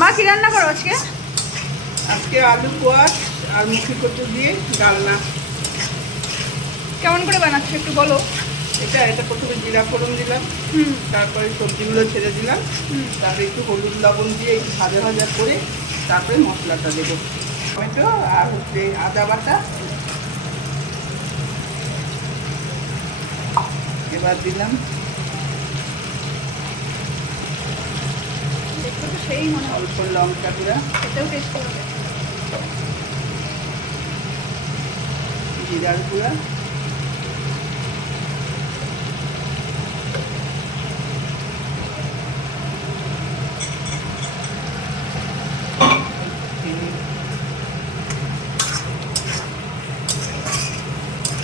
মা কি রান্না করো আজকে? আজকে আলু কোয়াশ আর মুখি কচু দিয়ে ডালনা। কেমন করে বানাচ্ছো একটু বলো। এটা এটা প্রথমে জিরা ফোড়ন দিলাম তারপরে সবজিগুলো ছেড়ে দিলাম তারপরে একটু হলুদ লবণ দিয়ে একটু ভাজা ভাজা করে তারপরে মশলাটা দেবো। টমেটো আর হচ্ছে আদা বাটা। এবার দিলাম দেখতে তো সেই মনে অল্প লঙ্কা গুঁড়া। এটাও টেস্ট করবে জিরার গুঁড়া।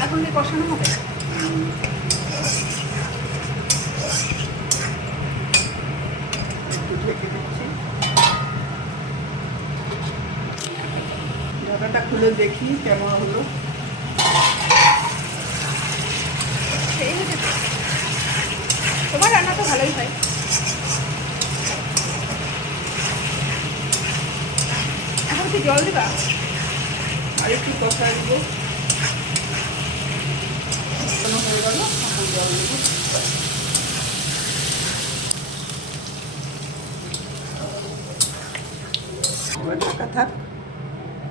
এখন কি কষানো হবে হুম। একটু ঢেকে দিচ্ছি ঢাকাটা খুলে দেখি কেমন হলো। সেই হয়েছে তোমার রান্না তো ভালোই হয়। এখন কি জল দিবা? আর একটু কষা দিব। হয়ে গেল এখন জল দেবো। ঢাকা থাক।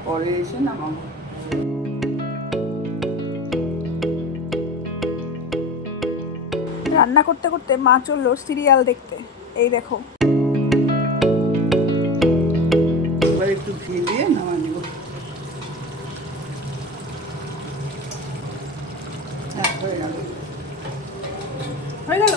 পরে এসে নামাবো রান্না করতে করতে মা চলল সিরিয়াল দেখতে। এই দেখো। এবার একটু ঘি দিয়ে নামা নেব। হয়ে গেল। হয়ে গেল?